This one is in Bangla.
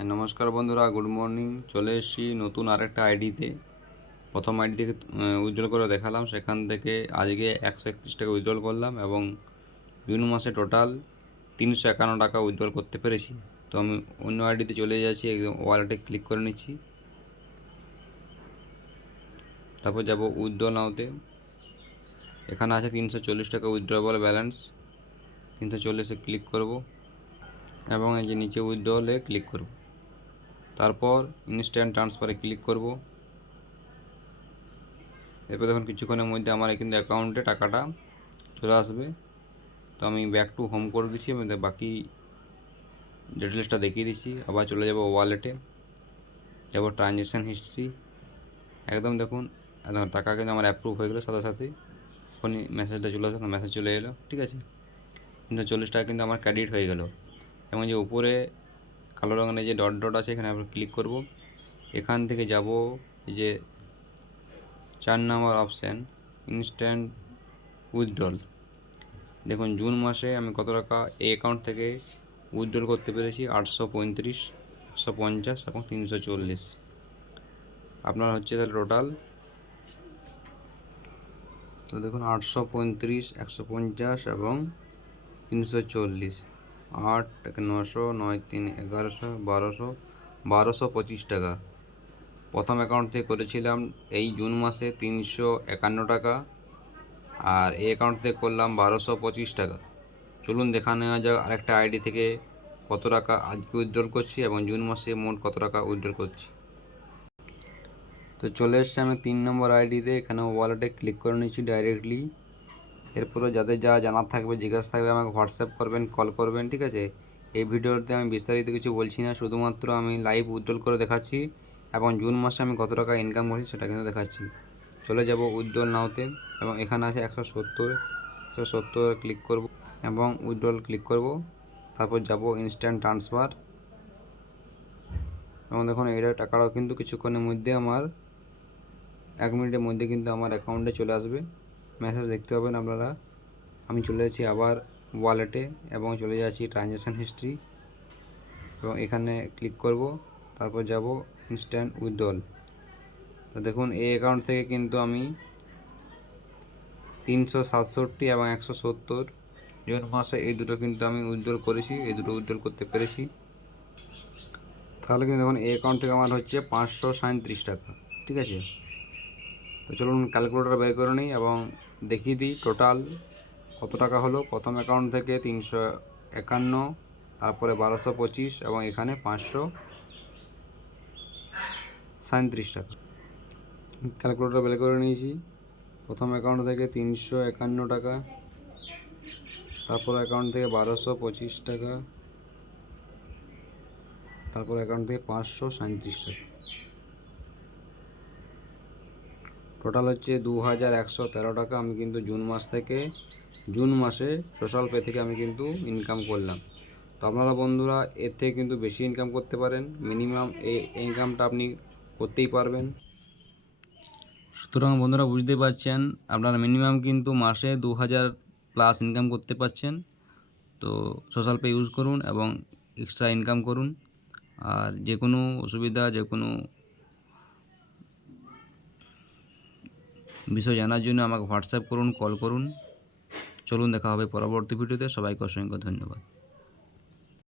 হ্যাঁ নমস্কার বন্ধুরা গুড মর্নিং চলে এসেছি নতুন আরেকটা আইডিতে প্রথম আইডি থেকে উইথড্রল করে দেখালাম, সেখান থেকে আজকে একশো একত্রিশ টাকা উইথড্রল করলাম এবং জুন মাসে টোটাল তিনশো একান্ন টাকা উইথড্রল করতে পেরেছি। তো আমি অন্য আইডিতে চলে যাচ্ছি, একদম ওয়ালেটে ক্লিক করে নিচ্ছি। তারপর যাব উইথড্রল নাওতে। এখানে আছে তিনশো চল্লিশ টাকা উইথড্রবল ব্যালেন্স তিনশো চল্লিশে ক্লিক করব এবং এই যে নিচে উইথড্রলে ক্লিক করব। তারপর ইনস্ট্যান্ট ট্রান্সফারে ক্লিক করব। এরপর দেখুন কিছুক্ষণের মধ্যে আমার কিন্তু অ্যাকাউন্টে টাকাটা চলে আসবে। তো আমি ব্যাক টু হোম করে দিচ্ছি এবং বাকি ডিটেলসটা দেখিয়ে দিচ্ছি আবার চলে যাব ওয়ালেটে যাব ট্রানজ্যাকশান হিস্ট্রি একদম দেখুন একদম টাকা কিন্তু আমার অ্যাপ্রুভ হয়ে গেলো সাথে সাথে। এখনই মেসেজটা চলে আসে মেসেজ চলে এলো, ঠিক আছে? কিন্তু চল্লিশ টাকা কিন্তু আমার ক্রেডিট হয়ে গেল। এবং যে উপরে কালো রঙের যে ডট ডট আছে, এখানে আমরা ক্লিক করব। এখান থেকে যাব যে চার নাম্বার অপশান ইনস্ট্যান্ট উইথড্রল দেখুন, জুন মাসে আমি কত টাকা এই অ্যাকাউন্ট থেকে উইথড্রল করতে পেরেছি? আটশো পঁয়ত্রিশ একশো পঞ্চাশ এবং তিনশো চল্লিশ। আপনার হচ্ছে তাহলে টোটাল তো দেখুন, আটশো পঁয়ত্রিশ, একশো পঞ্চাশ এবং তিনশো চল্লিশ। আট নশো নয়, তিন, এগারোশো, বারোশো বারোশো পঁচিশ টাকা। প্রথম অ্যাকাউন্ট থেকে করেছিলাম এই জুন মাসে তিনশো একান্ন টাকা আর এই অ্যাকাউন্ট থেকে করলাম বারোশো পঁচিশ টাকা। চলুন দেখা নেওয়া যাক আরেকটা আইডি থেকে কত টাকা আজকে উইথড্রল করছি এবং জুন মাসে মোট কত টাকা উইথড্রল করছি। তো চলে এসছে আমি তিন নম্বর আইডিতে এখানে ওয়ালেটে ক্লিক করে নিচ্ছি ডাইরেক্টলি এরপরে যাদের যা জানার থাকবে, জিজ্ঞাসা থাকবে, আমাকে হোয়াটসঅ্যাপ করবেন, কল করবেন, ঠিক আছে? এই ভিডিওতে আমি বিস্তারিত কিছু বলছি না, শুধুমাত্র আমি লাইভ উজ্জ্বল করে দেখাচ্ছি এবং জুন মাসে আমি কত টাকা ইনকাম করছি সেটা কিন্তু দেখাচ্ছি। চলে যাব উজ্জ্বল নাওতে এবং এখানে আছে একশো সত্তর একশো সত্তর ক্লিক করব এবং উজ্জ্বল ক্লিক করব। তারপর যাব ইনস্ট্যান্ট ট্রান্সফার এবং দেখুন এটা টাকাটাও কিন্তু কিছুক্ষণের মধ্যে আমার, এক মিনিটের মধ্যে কিন্তু আমার অ্যাকাউন্টে চলে আসবে। মেসেজ দেখতে পাবেন আপনারা। আমি চলে যাচ্ছি আবার ওয়ালেটে এবং চলে যাচ্ছি ট্রানজ্যাকশান হিস্ট্রি এবং এখানে ক্লিক করব, তারপর যাব ইনস্ট্যান্ট উইথড্রল তো দেখুন, এই অ্যাকাউন্ট থেকে কিন্তু আমি তিনশো সাতষট্টি এবং একশো সত্তর জুন মাসে এই দুটো কিন্তু আমি উইথড্রল করেছি, এই দুটো উইথড্রল করতে পেরেছি। তাহলে কিন্তু দেখুন, এই অ্যাকাউন্ট থেকে আমার হচ্ছে পাঁচশো সাঁত্রিশ টাকা, ঠিক আছে? তো চলুন ক্যালকুলেটার বের করে নিই এবং দেখিয়ে দিই টোটাল কত টাকা হলো? প্রথম অ্যাকাউন্ট থেকে তিনশো একান্ন, তারপরে বারোশো পঁচিশ এবং এখানে পাঁচশো সাঁত্রিশ টাকা। ক্যালকুলেটার বের করে নিয়েছি। প্রথম অ্যাকাউন্ট থেকে তিনশো একান্ন টাকা, তারপর অ্যাকাউন্ট থেকে বারোশো পঁচিশ টাকা, তারপর অ্যাকাউন্ট থেকে পাঁচশো সাঁত্রিশ টাকা। টোটাল হচ্ছে দু হাজার একশো তেরো টাকা আমি কিন্তু জুন মাস থেকে জুন মাসে সোশ্যাল পে থেকে আমি কিন্তু ইনকাম করলাম। তো আপনারা বন্ধুরা, এর থেকে কিন্তু বেশি ইনকাম করতে পারেন। মিনিমাম এই ইনকামটা আপনি করতেই পারবেন। সুতরাং বন্ধুরা বুঝতে পারছেন, আপনারা মিনিমাম কিন্তু মাসে দু হাজার প্লাস ইনকাম করতে পারছেন। তো সোশ্যাল পে ইউজ করুন এবং এক্সট্রা ইনকাম করুন। আর যে কোনো অসুবিধা যে কোনো বিষয় জানার জন্য আমাকে হোয়াটসঅ্যাপ করুন, কল করুন। চলুন দেখা হবে পরবর্তী ভিডিওতে। সবাইকে অসংখ্য ধন্যবাদ।